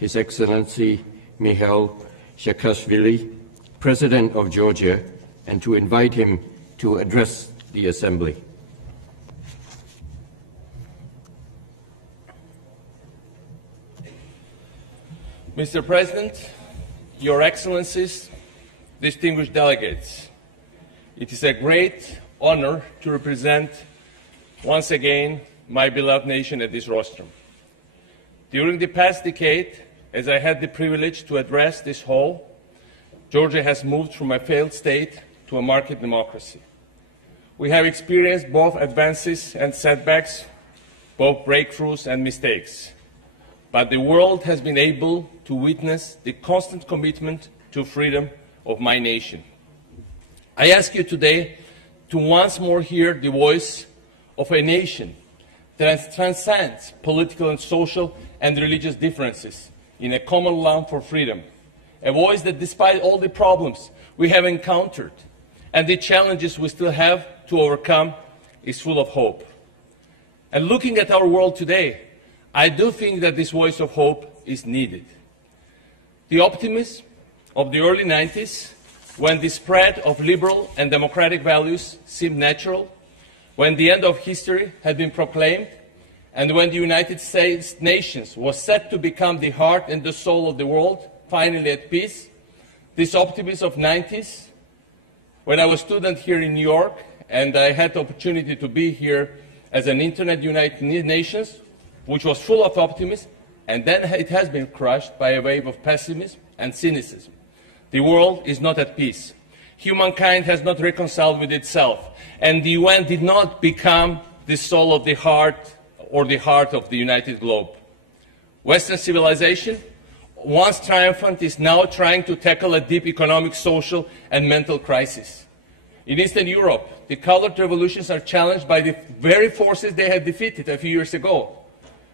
His Excellency Mikhail Saakashvili, President of Georgia, and to invite him to address the Assembly. Mr. President, Your Excellencies, distinguished delegates, it is a great honor to represent once again my beloved nation at this rostrum. During the past decade, as I had the privilege to address this hall, Georgia has moved from a failed state to a market democracy. We have experienced both advances and setbacks, both breakthroughs and mistakes. But the world has been able to witness the constant commitment to freedom of my nation. I ask you today to once more hear the voice of a nation that transcends political and social and religious differences in a common love for freedom. A voice that, despite all the problems we have encountered and the challenges we still have to overcome, is full of hope. And looking at our world today, I do think that this voice of hope is needed. The optimism of the early 90s, when the spread of liberal and democratic values seemed natural, when the end of history had been proclaimed, and when the United States nations was set to become the heart and the soul of the world, finally at peace, this optimism of the 90s, when I was a student here in New York, and I had the opportunity to be here as an Internet United Nations, which was full of optimism, and then it has been crushed by a wave of pessimism and cynicism. The world is not at peace. Humankind has not reconciled with itself, and the UN did not become the soul of the heart or the heart of the united globe. Western civilization, once triumphant, is now trying to tackle a deep economic, social, and mental crisis. In Eastern Europe, the colored revolutions are challenged by the very forces they had defeated a few years ago.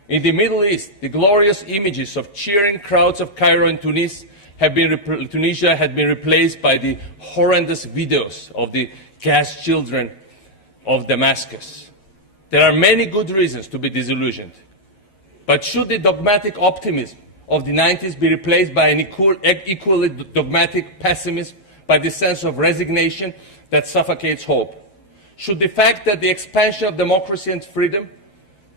In the Middle East, the glorious images of cheering crowds of Cairo and Tunisia had been replaced by the horrendous videos of the gas children of Damascus. There are many good reasons to be disillusioned. But should the dogmatic optimism of the 90s be replaced by an equally dogmatic pessimism, by the sense of resignation that suffocates hope? Should the fact that the expansion of democracy and freedom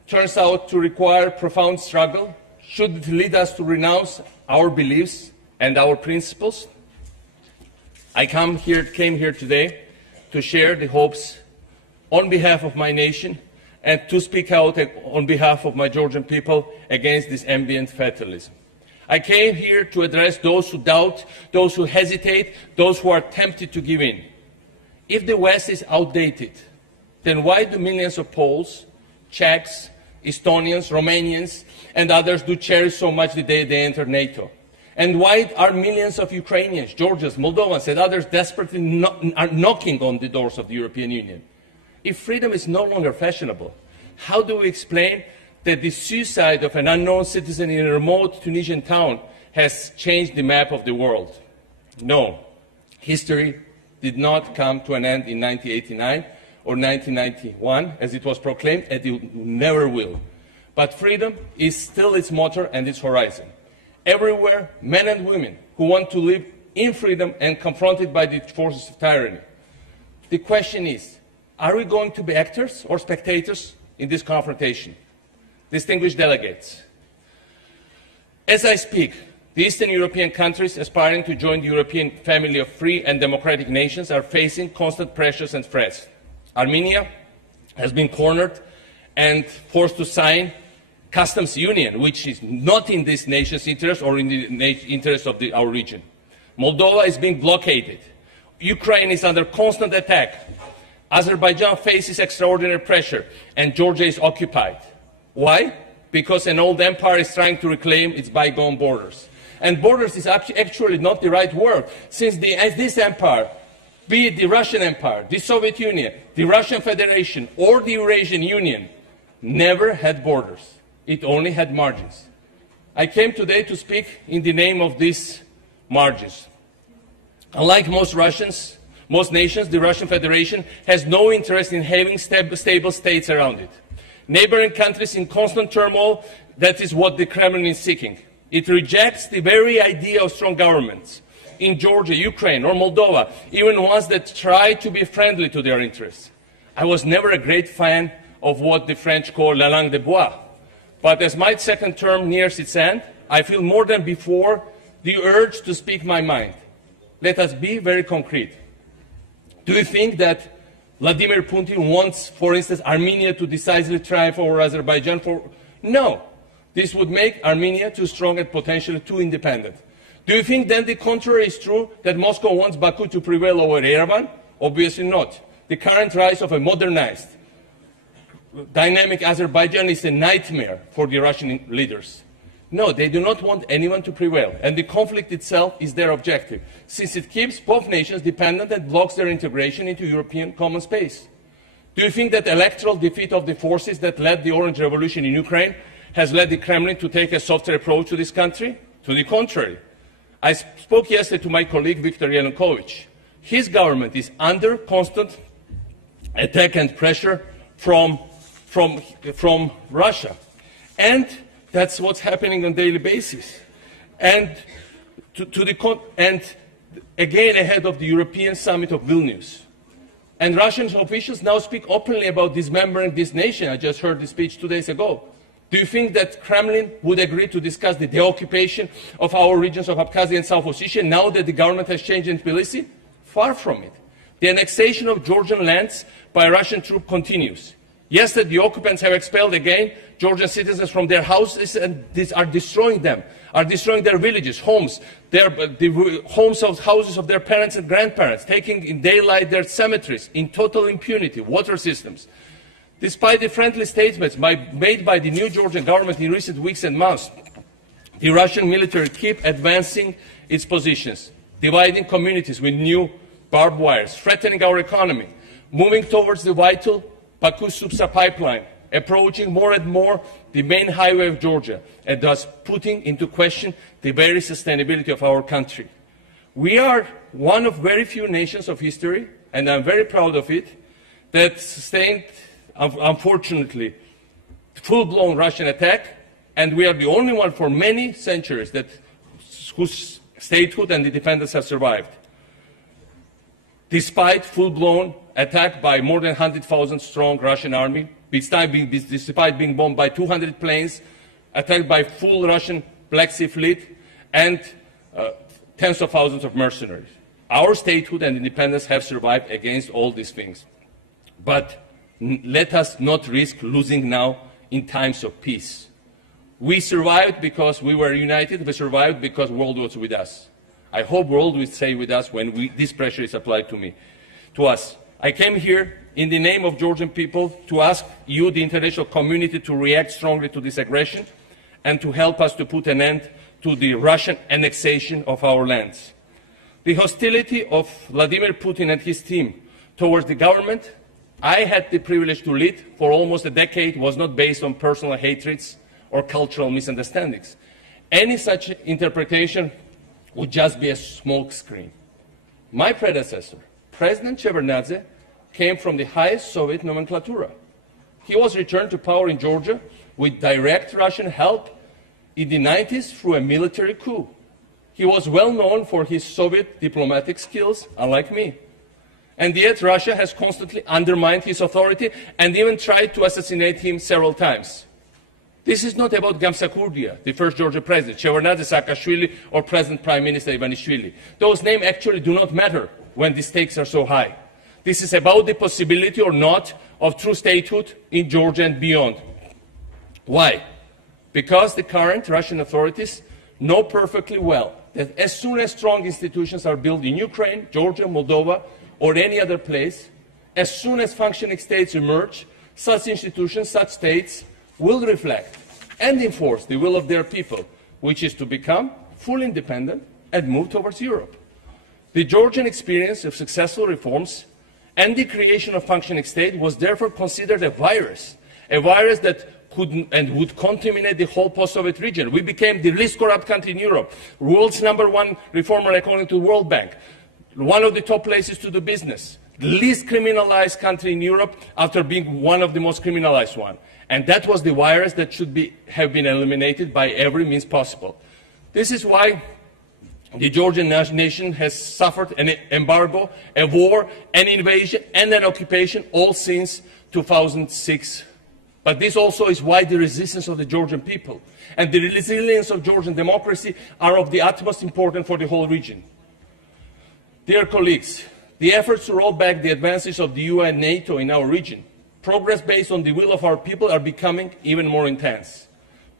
turns out to require profound struggle, should it lead us to renounce our beliefs and our principles? I came here today to share the hopes on behalf of my nation and to speak out on behalf of my Georgian people against this ambient fatalism. I came here to address those who doubt, those who hesitate, those who are tempted to give in. If the West is outdated, then why do millions of Poles, Czechs, Estonians, Romanians, and others do cherish so much the day they enter NATO? And why are millions of Ukrainians, Georgians, Moldovans, and others desperately are knocking on the doors of the European Union? If freedom is no longer fashionable, how do we explain that the suicide of an unknown citizen in a remote Tunisian town has changed the map of the world? No, history did not come to an end in 1989 or 1991, as it was proclaimed, and it never will. But freedom is still its motor and its horizon. Everywhere, men and women who want to live in freedom and confronted by the forces of tyranny. The question is, are we going to be actors or spectators in this confrontation? Distinguished delegates, as I speak, the Eastern European countries aspiring to join the European family of free and democratic nations are facing constant pressures and threats. Armenia has been cornered and forced to sign customs union, which is not in this nation's interest or in the interest of our region. Moldova is being blockaded. Ukraine is under constant attack. Azerbaijan faces extraordinary pressure, and Georgia is occupied. Why? Because an old empire is trying to reclaim its bygone borders. And borders is actually not the right word, since this empire, be it the Russian Empire, the Soviet Union, the Russian Federation, or the Eurasian Union, never had borders. It only had margins. I came today to speak in the name of these margins. Unlike most nations, the Russian Federation has no interest in having stable states around it. Neighboring countries in constant turmoil, that is what the Kremlin is seeking. It rejects the very idea of strong governments in Georgia, Ukraine, or Moldova, even ones that try to be friendly to their interests. I was never a great fan of what the French call la langue de bois. But as my second term nears its end, I feel more than before the urge to speak my mind. Let us be very concrete. Do you think that Vladimir Putin wants, for instance, Armenia to decisively triumph over Azerbaijan? No. This would make Armenia too strong and potentially too independent. Do you think then the contrary is true, that Moscow wants Baku to prevail over Yerevan? Obviously not. The current rise of a modernized, dynamic Azerbaijan is a nightmare for the Russian leaders. No, they do not want anyone to prevail, and the conflict itself is their objective, since it keeps both nations dependent and blocks their integration into European common space. Do you think that electoral defeat of the forces that led the Orange Revolution in Ukraine has led the Kremlin to take a softer approach to this country? To the contrary. I spoke yesterday to my colleague Viktor Yanukovych. His government is under constant attack and pressure from Russia. And that's what's happening on a daily basis. And, again ahead of the European summit of Vilnius. And Russian officials now speak openly about dismembering this nation. I just heard the speech 2 days ago. Do you think that Kremlin would agree to discuss the deoccupation of our regions of Abkhazia and South Ossetia now that the government has changed in Tbilisi? Far from it. The annexation of Georgian lands by Russian troops continues. Yesterday, the occupants have expelled again Georgian citizens from their houses and are destroying them, are destroying their villages, homes, the houses of their parents and grandparents, taking in daylight their cemeteries in total impunity, water systems. Despite the friendly statements made by the new Georgian government in recent weeks and months, the Russian military keep advancing its positions, dividing communities with new barbed wires, threatening our economy, moving towards the vital Baku-Supsa pipeline, approaching more and more the main highway of Georgia, and thus putting into question the very sustainability of our country. We are one of very few nations of history, and I'm very proud of it, that sustained, unfortunately, full-blown Russian attack, and we are the only one for many centuries whose statehood and independence have survived. Despite full-blown attack by more than 100,000 strong Russian army, despite being bombed by 200 planes, attacked by full Russian Black Sea Fleet, and tens of thousands of mercenaries. Our statehood and independence have survived against all these things. But let us not risk losing now in times of peace. We survived because we were united. We survived because the world was with us. I hope the world will stay with us when this pressure is applied to us. I came here in the name of Georgian people to ask you, the international community, to react strongly to this aggression and to help us to put an end to the Russian annexation of our lands. The hostility of Vladimir Putin and his team towards the government I had the privilege to lead for almost a decade was not based on personal hatreds or cultural misunderstandings. Any such interpretation would just be a smokescreen. My predecessor, President Shevardnadze, came from the highest Soviet nomenclatura. He was returned to power in Georgia with direct Russian help in the 90s through a military coup. He was well known for his Soviet diplomatic skills, unlike me. And yet Russia has constantly undermined his authority and even tried to assassinate him several times. This is not about Gamsakhurdia, the first Georgian president, Shevardnadze, Saakashvili, or President Prime Minister Ivanishvili. Those names actually do not matter when the stakes are so high. This is about the possibility or not of true statehood in Georgia and beyond. Why? Because the current Russian authorities know perfectly well that as soon as strong institutions are built in Ukraine, Georgia, Moldova, or any other place, as soon as functioning states emerge, such institutions, such states, will reflect and enforce the will of their people, which is to become fully independent and move towards Europe. The Georgian experience of successful reforms and the creation of functioning state was therefore considered a virus that could and would contaminate the whole post-Soviet region. We became the least corrupt country in Europe, world's #1 reformer according to the World Bank, one of the top places to do business, the least criminalized country in Europe after being one of the most criminalized ones. And that was the virus that should have been eliminated by every means possible. This is why the Georgian nation has suffered an embargo, a war, an invasion, and an occupation, all since 2006. But this also is why the resistance of the Georgian people and the resilience of Georgian democracy are of the utmost importance for the whole region. Dear colleagues, the efforts to roll back the advances of the EU and NATO in our region, progress based on the will of our people, are becoming even more intense.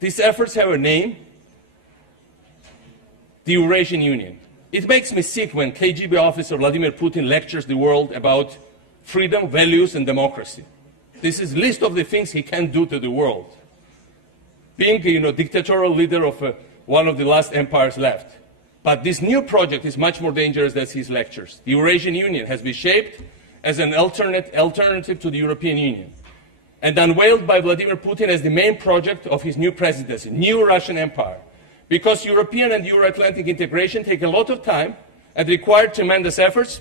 These efforts have a name: the Eurasian Union. It makes me sick when KGB officer Vladimir Putin lectures the world about freedom, values, and democracy. This is a list of the things he can do to the world, being a dictatorial leader of one of the last empires left. But this new project is much more dangerous than his lectures. The Eurasian Union has been shaped as an alternative to the European Union and unveiled by Vladimir Putin as the main project of his new presidency, new Russian empire. Because European and Euro-Atlantic integration take a lot of time and require tremendous efforts,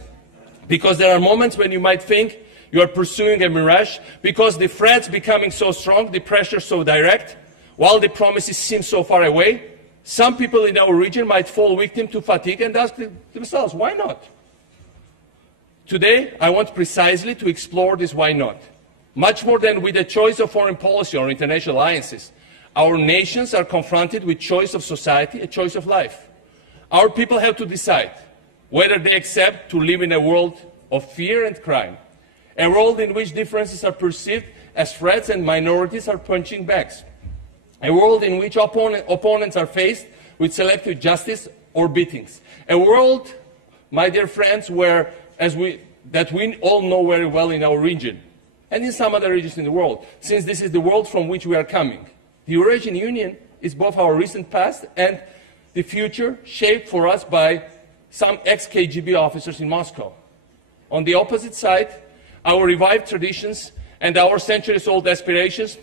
because there are moments when you might think you are pursuing a mirage, because the threats becoming so strong, the pressure so direct, while the promises seem so far away, some people in our region might fall victim to fatigue and ask themselves, why not? Today, I want precisely to explore this why not. Much more than with a choice of foreign policy or international alliances, our nations are confronted with choice of society, a choice of life. Our people have to decide whether they accept to live in a world of fear and crime, a world in which differences are perceived as threats and minorities are punching bags, a world in which opponents are faced with selective justice or beatings, a world, my dear friends, that we all know very well in our region and in some other regions in the world, since this is the world from which we are coming. The Eurasian Union is both our recent past and the future, shaped for us by some ex-KGB officers in Moscow. On the opposite side, our revived traditions and our centuries-old aspirations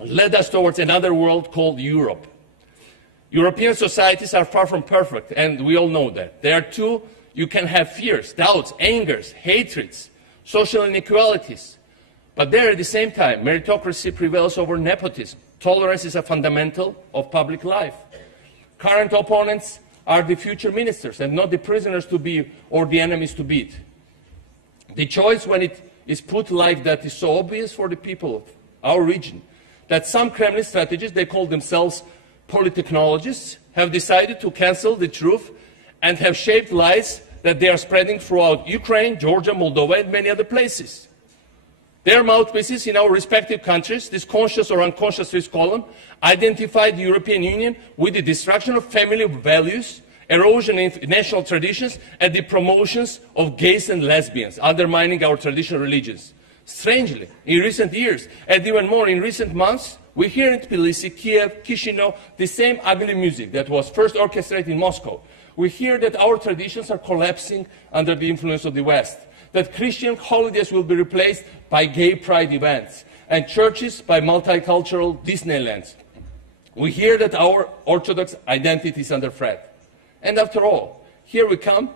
led us towards another world called Europe. European societies are far from perfect, and we all know that. There too, you can have fears, doubts, angers, hatreds, social inequalities. But there, at the same time, meritocracy prevails over nepotism. Tolerance is a fundamental of public life. Current opponents are the future ministers and not the prisoners to be or the enemies to beat. The choice, when it is put like that, is so obvious for the people of our region that some Kremlin strategists, they call themselves politechnologists, have decided to cancel the truth and have shaped lies that they are spreading throughout Ukraine, Georgia, Moldova, and many other places. Their mouthpieces in our respective countries, this conscious or unconscious risk column, identify the European Union with the destruction of family values, erosion in national traditions, and the promotions of gays and lesbians, undermining our traditional religions. Strangely, in recent years, and even more in recent months, we hear in Tbilisi, Kiev, Chisinau, the same ugly music that was first orchestrated in Moscow. We hear that our traditions are collapsing under the influence of the West, that Christian holidays will be replaced by gay pride events, and churches by multicultural Disneylands. We hear that our Orthodox identity is under threat. And after all, here we come,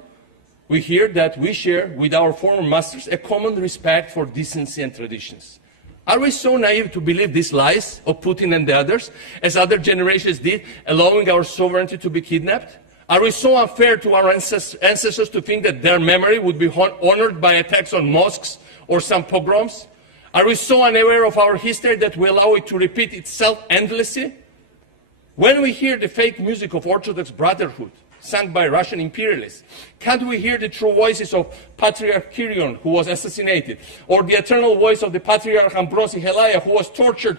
we hear that we share with our former masters a common respect for decency and traditions. Are we so naive to believe these lies of Putin and the others, as other generations did, allowing our sovereignty to be kidnapped? Are we so unfair to our ancestors to think that their memory would be honored by attacks on mosques or some pogroms? Are we so unaware of our history that we allow it to repeat itself endlessly? When we hear the fake music of Orthodox Brotherhood, sung by Russian imperialists, can't we hear the true voices of Patriarch Kirill, who was assassinated, or the eternal voice of the Patriarch Ambrosi Helaya, who was tortured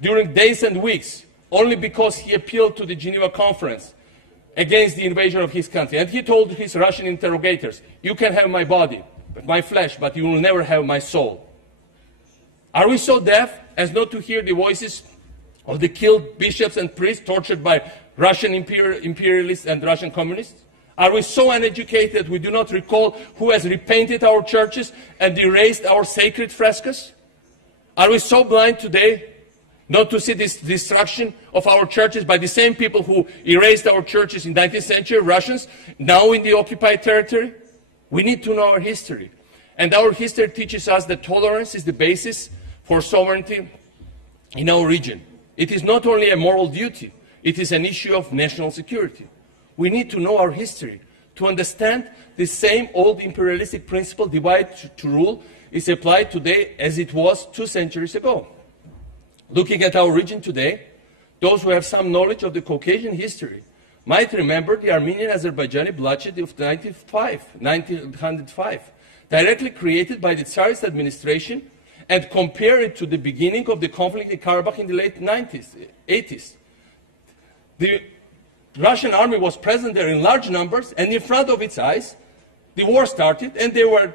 during days and weeks, only because he appealed to the Geneva Conference against the invasion of his country? And he told his Russian interrogators, you can have my body, my flesh, but you will never have my soul. Are we so deaf as not to hear the voices of the killed bishops and priests tortured by Russian imperialists and Russian communists? Are we so uneducated we do not recall who has repainted our churches and erased our sacred frescoes? Are we so blind today not to see this destruction of our churches by the same people who erased our churches in the 19th century, Russians, now in the occupied territory? We need to know our history. And our history teaches us that tolerance is the basis for sovereignty in our region. It is not only a moral duty, It is an issue of national security. We need to know our history to understand the same old imperialistic principle, divide to rule, is applied today as it was 2 centuries ago. Looking at our region today, those who have some knowledge of the Caucasian history might remember the Armenian-Azerbaijani bloodshed of 1905, directly created by the Tsarist administration, and compare it to the beginning of the conflict in Karabakh in the late 80s. The Russian army was present there in large numbers, and in front of its eyes, the war started, and they were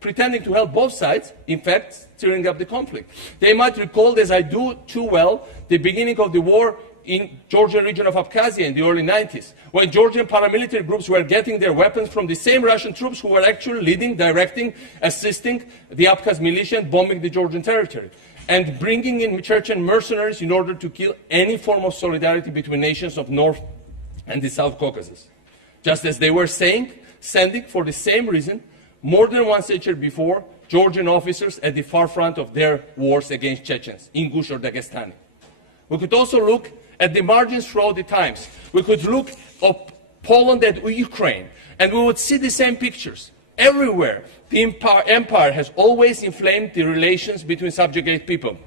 pretending to help both sides, in fact, stirring up the conflict. They might recall, as I do too well, the beginning of the war in Georgian region of Abkhazia in the early 90s, when Georgian paramilitary groups were getting their weapons from the same Russian troops who were actually leading, directing, assisting the Abkhaz militia and bombing the Georgian territory, and bringing in Chechen mercenaries in order to kill any form of solidarity between nations of North and the South Caucasus. Just as they were sending for the same reason, more than 1 century before, Georgian officers at the far front of their wars against Chechens, Ingush or Dagestani. We could also look at the margins throughout the times. We could look at Poland and Ukraine, and we would see the same pictures. Everywhere, the empire has always inflamed the relations between subjugate people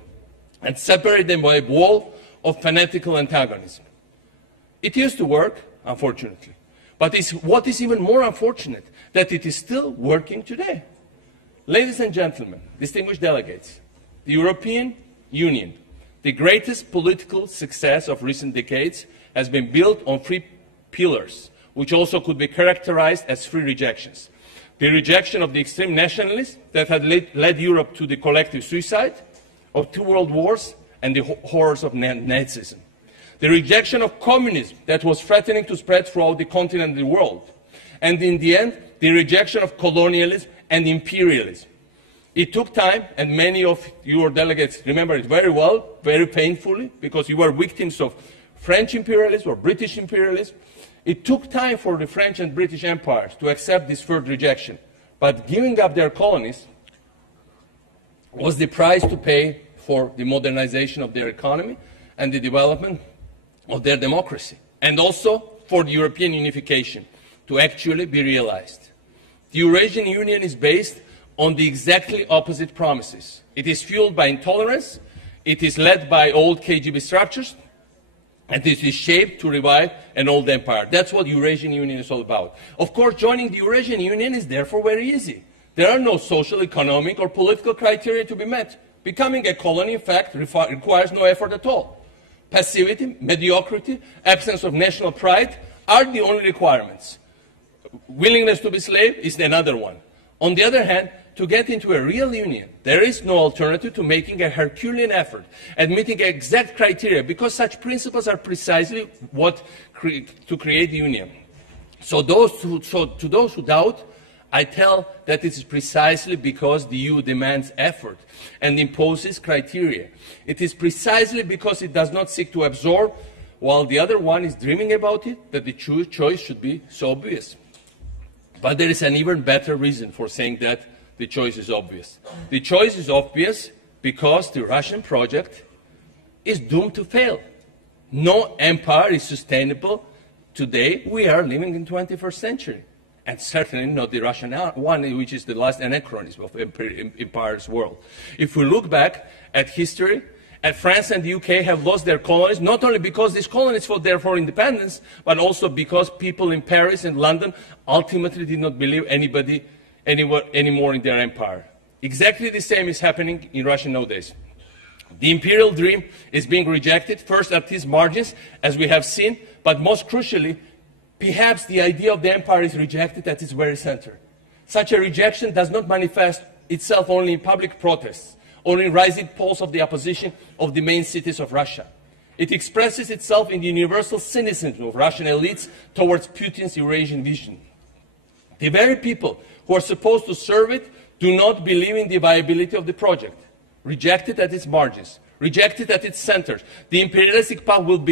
and separated them by a wall of fanatical antagonism. It used to work, unfortunately. But what is even more unfortunate, that it is still working today. Ladies and gentlemen, distinguished delegates, the European Union, the greatest political success of recent decades, has been built on 3 pillars, which also could be characterized as 3 rejections. The rejection of the extreme nationalists that had led Europe to the collective suicide of 2 world wars and the horrors of Nazism. The rejection of communism that was threatening to spread throughout the continent and the world. And in the end, the rejection of colonialism and imperialism. It took time, and many of your delegates remember it very well, very painfully, because you were victims of French imperialism or British imperialism. It took time for the French and British empires to accept this third rejection. But giving up their colonies was the price to pay for the modernization of their economy and the development of their democracy, and also for the European unification to actually be realized. The Eurasian Union is based on the exactly opposite promises. It is fueled by intolerance, it is led by old KGB structures, and it is shaped to revive an old empire. That's what the Eurasian Union is all about. Of course, joining the Eurasian Union is therefore very easy. There are no social, economic, or political criteria to be met. Becoming a colony, in fact, requires no effort at all. Passivity, mediocrity, absence of national pride are the only requirements. Willingness to be slave is another one. On the other hand, to get into a real union, there is no alternative to making a Herculean effort and meeting exact criteria, because such principles are precisely what to create the union. So to those who doubt, I tell that it is precisely because the EU demands effort and imposes criteria. It is precisely because it does not seek to absorb, while the other one is dreaming about it, that the choice should be so obvious. But there is an even better reason for saying that the choice is obvious. The choice is obvious because the Russian project is doomed to fail. No empire is sustainable today. We are living in the 21st century. And certainly not the Russian one, which is the last anachronism of empire's world. If we look back at history, France and the UK have lost their colonies, not only because these colonies fought there for independence, but also because people in Paris and London ultimately did not believe anybody anymore in their empire. Exactly the same is happening in Russia nowadays. The imperial dream is being rejected, first at its margins, as we have seen, but most crucially, perhaps the idea of the empire is rejected at its very center. Such a rejection does not manifest itself only in public protests, or in rising polls of the opposition of the main cities of Russia. It expresses itself in the universal cynicism of Russian elites towards Putin's Eurasian vision. The very people who are supposed to serve it do not believe in the viability of the project. Rejected at its margins, rejected at its centers, the imperialistic path will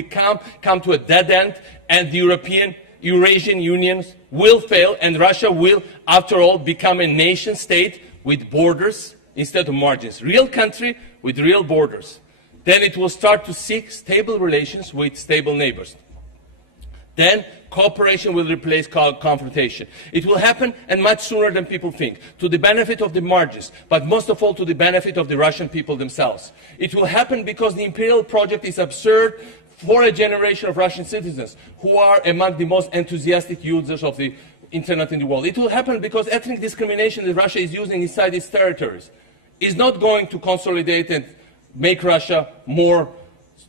come to a dead end, and the Eurasian Union will fail, and Russia will, after all, become a nation state with borders instead of margins. Real country with real borders. Then it will start to seek stable relations with stable neighbors. Then cooperation will replace confrontation. It will happen, and much sooner than people think, to the benefit of the margins, but most of all to the benefit of the Russian people themselves. It will happen because the imperial project is absurd for a generation of Russian citizens who are among the most enthusiastic users of the internet in the world. It will happen because ethnic discrimination that Russia is using inside its territories is not going to consolidate and make Russia more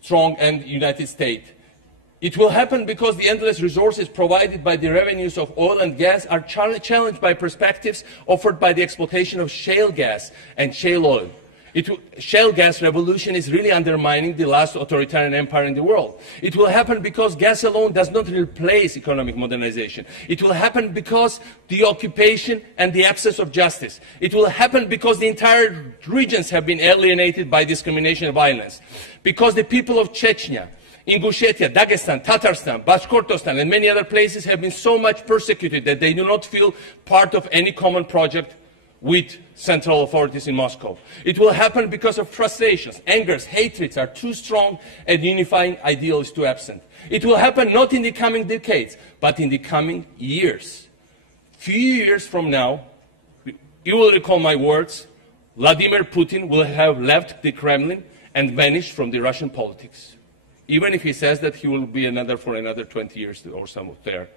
strong and United States. It will happen because the endless resources provided by the revenues of oil and gas are challenged by perspectives offered by the exploitation of shale gas and shale oil. Shale gas revolution is really undermining the last authoritarian empire in the world. It will happen because gas alone does not replace economic modernization. It will happen because the occupation and the absence of justice. It will happen because the entire regions have been alienated by discrimination and violence. Because the people of Chechnya, Ingushetia, Dagestan, Tatarstan, Bashkortostan, and many other places have been so much persecuted that they do not feel part of any common project with central authorities in Moscow. It will happen because of frustrations, angers, hatreds are too strong, and unifying ideal is too absent. It will happen not in the coming decades, but in the coming years. Few years from now, you will recall my words, Vladimir Putin will have left the Kremlin and vanished from the Russian politics. Even if he says that he will be for another 20 years or some there.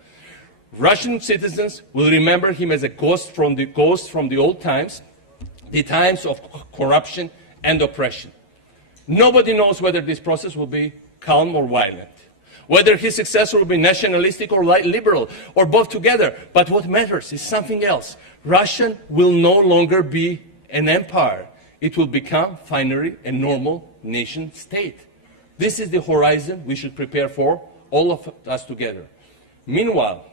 Russian citizens will remember him as a ghost from the old times, the times of corruption and oppression. Nobody knows whether this process will be calm or violent, whether his successor will be nationalistic or liberal, or both together. But what matters is something else. Russia will no longer be an empire. It will become, finally, a normal nation state. This is the horizon we should prepare for, all of us together. Meanwhile,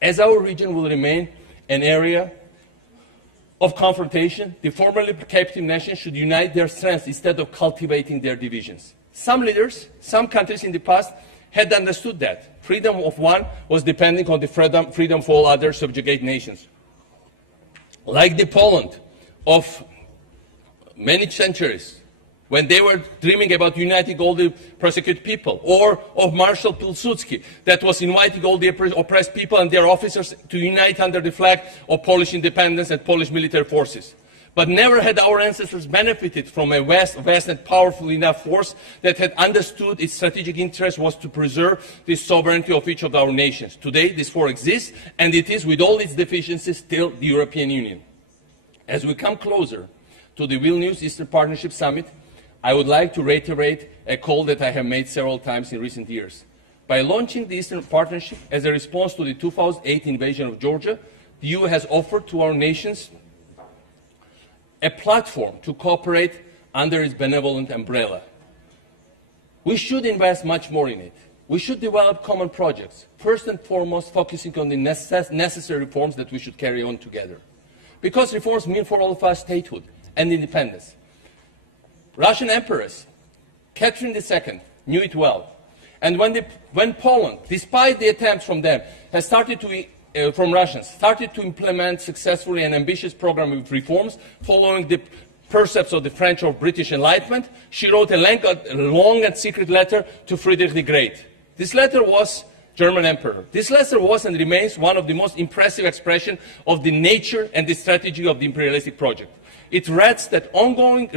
as our region will remain an area of confrontation, the formerly captive nations should unite their strengths instead of cultivating their divisions. Some leaders, some countries in the past had understood that. Freedom of one was depending on the freedom for all other subjugate nations. Like the Poland of many centuries, when they were dreaming about uniting all the persecuted people, or of Marshal Pilsudski, that was inviting all the oppressed people and their officers to unite under the flag of Polish independence and Polish military forces. But never had our ancestors benefited from a vast and powerful enough force that had understood its strategic interest was to preserve the sovereignty of each of our nations. Today, this force exists, and it is, with all its deficiencies, still the European Union. As we come closer to the Vilnius Eastern Partnership Summit, I would like to reiterate a call that I have made several times in recent years. By launching the Eastern Partnership as a response to the 2008 invasion of Georgia, the EU has offered to our nations a platform to cooperate under its benevolent umbrella. We should invest much more in it. We should develop common projects, first and foremost focusing on the necessary reforms that we should carry on together. Because reforms mean for all of us statehood and independence. Russian Empress Catherine II knew it well. And when Poland, despite the attempts from them, has started from Russians, started to implement successfully an ambitious program of reforms following the precepts of the French or British Enlightenment, she wrote a long and secret letter to Friedrich the Great. This letter was German Emperor. This letter was and remains one of the most impressive expressions of the nature and the strategy of the imperialistic project. It reads that ongoing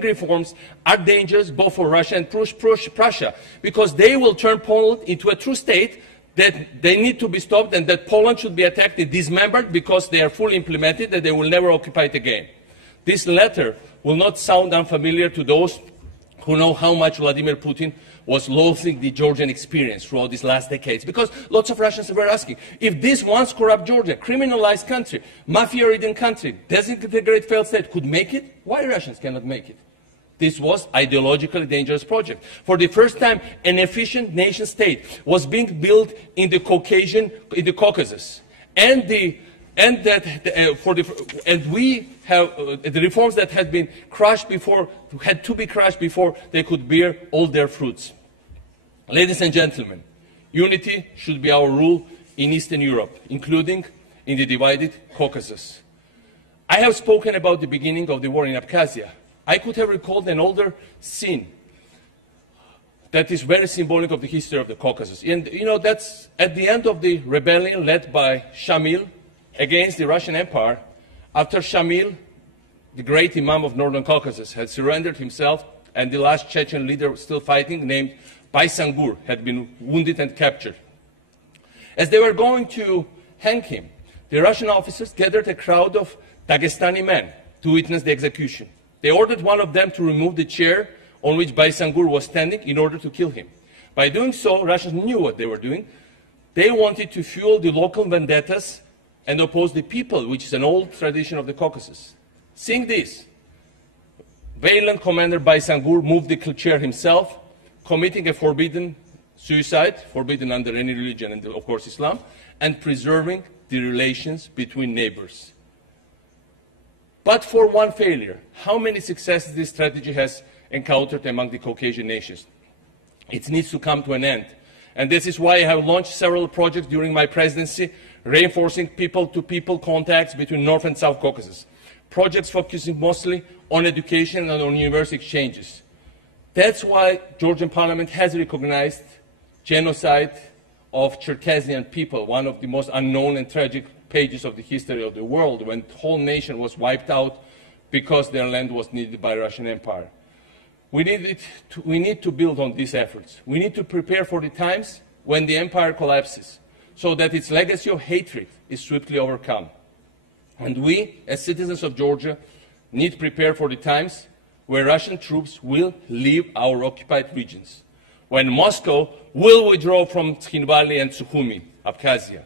reforms are dangerous both for Russia and Prussia, because they will turn Poland into a true state, that they need to be stopped, and that Poland should be attacked and dismembered because they are fully implemented, that they will never occupy it again. This letter will not sound unfamiliar to those who know how much Vladimir Putin was loathing the Georgian experience throughout these last decades. Because lots of Russians were asking, if this once corrupt Georgia, criminalized country, mafia-ridden country, disintegrated failed state could make it, why Russians cannot make it? This was an ideologically dangerous project. For the first time, an efficient nation state was being built in the Caucasus. And the reforms that had been crushed before had to be crushed before they could bear all their fruits. Ladies and gentlemen, unity should be our rule in Eastern Europe, including in the divided Caucasus. I have spoken about the beginning of the war in Abkhazia. I could have recalled an older scene that is very symbolic of the history of the Caucasus. And you know, that's at the end of the rebellion led by Shamil against the Russian Empire. After Shamil, the great Imam of Northern Caucasus, had surrendered himself, and the last Chechen leader still fighting, named Baysangur, had been wounded and captured. As they were going to hang him, the Russian officers gathered a crowd of Dagestani men to witness the execution. They ordered one of them to remove the chair on which Baysangur was standing in order to kill him. By doing so, Russians knew what they were doing. They wanted to fuel the local vendettas and oppose the people, which is an old tradition of the Caucasus. Seeing this, valiant commander Baysangur moved the chair himself, committing a forbidden suicide, forbidden under any religion and of course Islam, and preserving the relations between neighbors. But for one failure, how many successes this strategy has encountered among the Caucasian nations? It needs to come to an end. And this is why I have launched several projects during my presidency, reinforcing people-to-people contacts between North and South Caucasus. Projects focusing mostly on education and on university exchanges. That's why Georgian parliament has recognized genocide of Cherkessian people, one of the most unknown and tragic pages of the history of the world, when the whole nation was wiped out because their land was needed by the Russian Empire. We need to build on these efforts. We need to prepare for the times when the empire collapses, so that its legacy of hatred is swiftly overcome. And we, as citizens of Georgia, need to prepare for the times where Russian troops will leave our occupied regions, when Moscow will withdraw from Tskhinvali and Sukhumi, Abkhazia.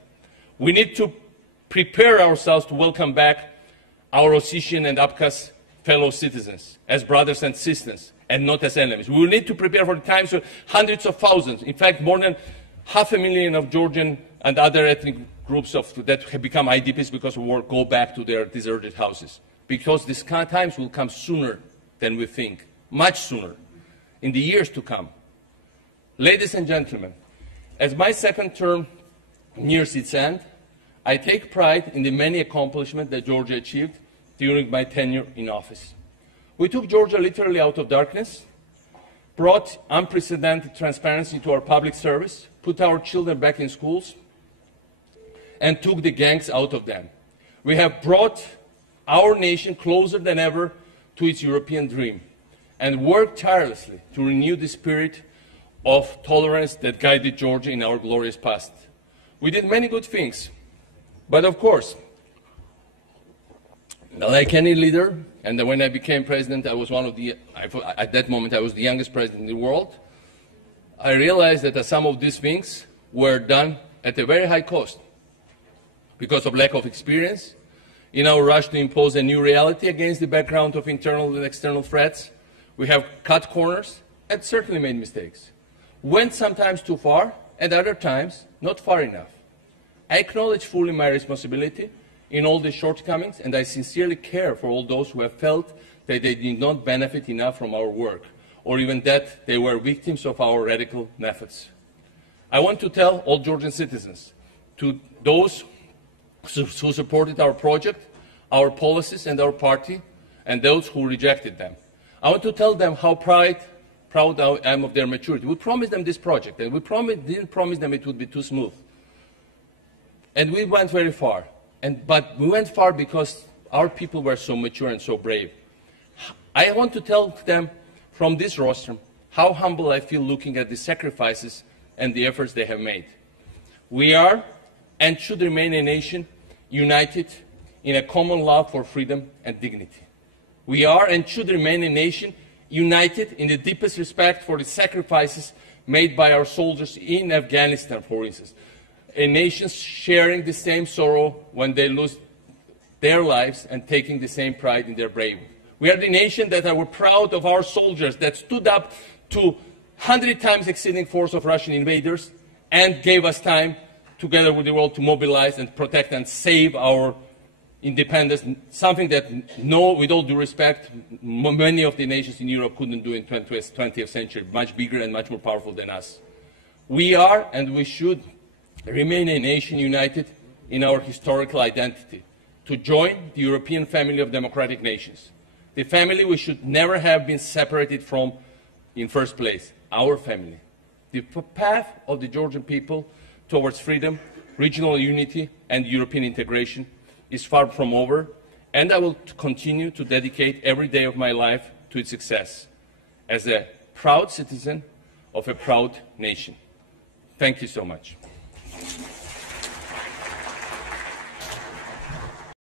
We need to prepare ourselves to welcome back our Ossetian and Abkhaz fellow citizens as brothers and sisters, and not as enemies. We will need to prepare for the times when hundreds of thousands, in fact more than 500,000 of Georgian and other ethnic groups that have become IDPs because of war go back to their deserted houses. Because these times will come sooner than we think, much sooner, in the years to come. Ladies and gentlemen, as my second term nears its end, I take pride in the many accomplishments that Georgia achieved during my tenure in office. We took Georgia literally out of darkness, brought unprecedented transparency to our public service, put our children back in schools, and took the gangs out of them. We have brought our nation closer than ever to its European dream and worked tirelessly to renew the spirit of tolerance that guided Georgia in our glorious past. We did many good things, but of course, like any leader, and when I became president, I was at that moment I was the youngest president in the world, I realized that some of these things were done at a very high cost because of lack of experience. In our rush to impose a new reality against the background of internal and external threats, we have cut corners and certainly made mistakes. Went sometimes too far, and other times not far enough. I acknowledge fully my responsibility in all the shortcomings, and I sincerely care for all those who have felt that they did not benefit enough from our work, or even that they were victims of our radical methods. I want to tell all Georgian citizens, to those who supported our project, our policies and our party, and those who rejected them, I want to tell them how proud I am of their maturity. We promised them this project, and we didn't promise them it would be too smooth. And we went very far. But we went far because our people were so mature and so brave. I want to tell them from this rostrum how humble I feel looking at the sacrifices and the efforts they have made. We are and should remain a nation united in a common love for freedom and dignity. We are and should remain a nation united in the deepest respect for the sacrifices made by our soldiers in Afghanistan, for instance. A nation sharing the same sorrow when they lose their lives and taking the same pride in their bravery. We are the nation that are proud of our soldiers that stood up to 100 times exceeding force of Russian invaders and gave us time, together with the world, to mobilize and protect and save our independence, something that, with all due respect, many of the nations in Europe couldn't do in the 20th century, much bigger and much more powerful than us. We are, and we should, remain a nation united in our historical identity, to join the European family of democratic nations. the family we should never have been separated from in first place, our family. The path of the Georgian people towards freedom, regional unity, and European integration is far from over, and I will continue to dedicate every day of my life to its success as a proud citizen of a proud nation. Thank you so much.